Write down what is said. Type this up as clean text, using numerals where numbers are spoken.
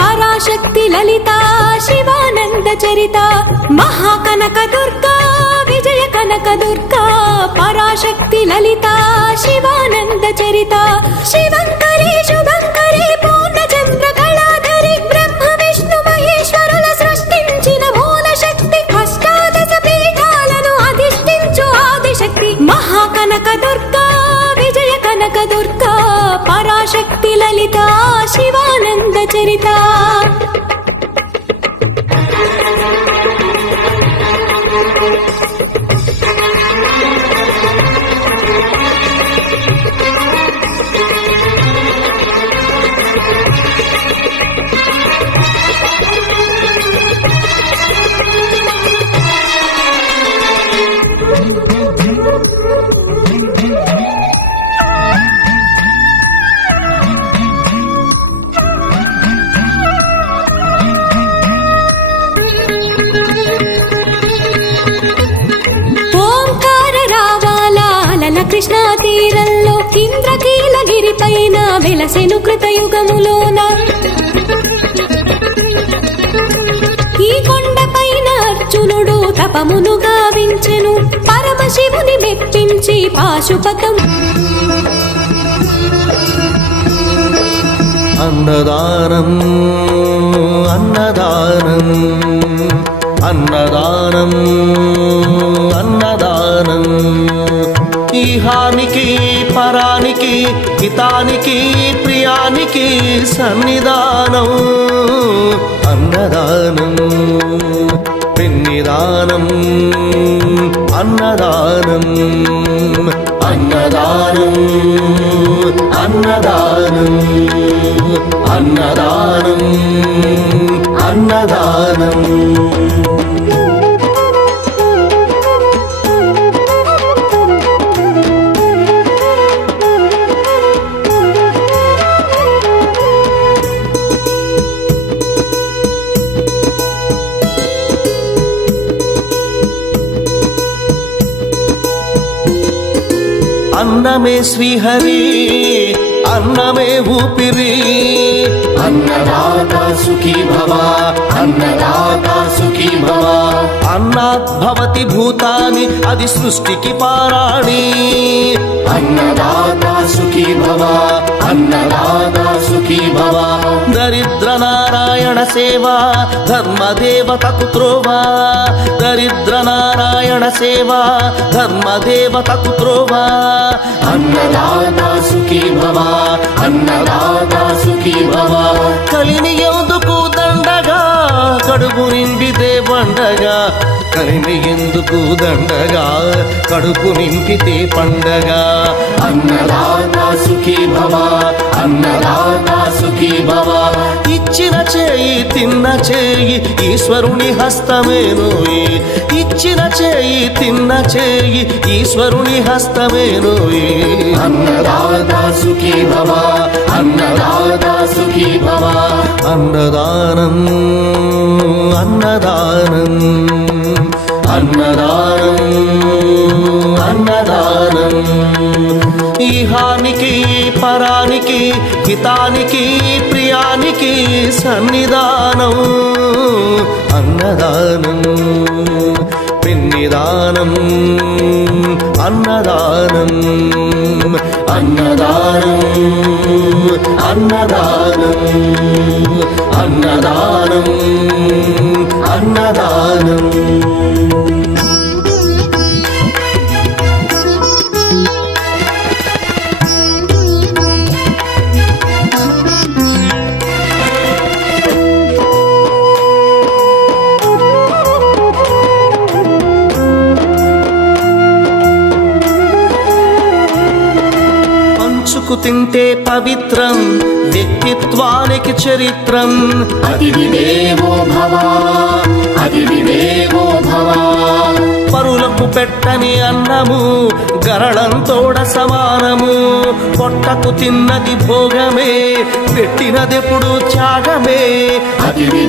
పరాశక్తి లలిత శివానంద చరిత మహాకనక దుర్గా విజయ కనక దుర్గా పరాశక్తి లలిత శివానంద చరిత శివంకరి శుభంకరి పూర్ణచంద్ర కళాధరి బ్రహ్మ విష్ణు మహేశ్వరుల సృష్టించిన మూల శక్తి అష్టాదశ పీఠాలను అధిష్ఠించు ఆదిశక్తి మహాకనక దుర్గా విజయ కనక దుర్గా పరాశక్తి లలిత శివానంద చరిత కృష్ణా తీరంలో ఇంద్రకీలగిరి పైన వెలసెను కృతయుగములోన ఈ కొండ పైన అర్జునుడు తపమును గావించెను పరమశివుని మెప్పించి పాశుపతం అన్నదానం అన్నదానం అన్నదానం అన్నదానం ఈహానికి పరానికి హితానికి ప్రియానికి సన్నిధానం అన్నదానం పిన్నిదానం అన్నదానం అన్నదానం అన్నదానం అన్నదానం అన్నదానం అన్నమే శ్రీహరి అన్నమే ఊపిరి అన్నదాత సుఖీ భవ అన్నదాత సుఖీ భవ అన్నాత్ భవతి భూతాని అది సృష్టికి పారాణి అన్నదాత సుఖీ భవ అన్నదాత సుఖీ భవ దరిద్ర నారాయణ సేవా ధర్మదేవతకు త్రోవా దరిద్ర నారాయణ సేవా ధర్మదేవతకు త్రోవా అన్నదాత సుఖీ భవ అన్నదాత సుఖీ భవ కలిని ఎందుకు దండగా కడుపు నిండితే పండగా కలిని ఎందుకు దండగా కడుపు నింపితే పండగ అన్నదాత సుఖీ భవ అన్నదాత సుఖీ భవ ఇచ్చిన చేయి తిన్న చేయి ఈశ్వరుని హస్తమేనోయి ఇచ్చిన చేయి తిన్న చేయి ఈశ్వరుని హస్తమేనోయి అన్నదాత సుఖీ భవ అన్నదాత సుఖీ భవ అన్నదానం అన్నదానం అన్నదానం అన్నదానం ఈహానికి పరానికి హితానికి ప్రియానికి సన్నిధానం అన్నదానం పిన్నిదానం అన్నదానం అన్నదానం అన్నదానం అన్నదానం అన్నదానం తింటే పవిత్రం వ్యక్తిత్వానికి చరిత్రం అతిథిదేవో భవ అతిథిదేవో భవ పరులకు పెట్టని అన్నము గరళంతోడ సమానము పొట్టకు తిన్నది భోగమే పెట్టినదెప్పుడు త్యాగమే అతిథి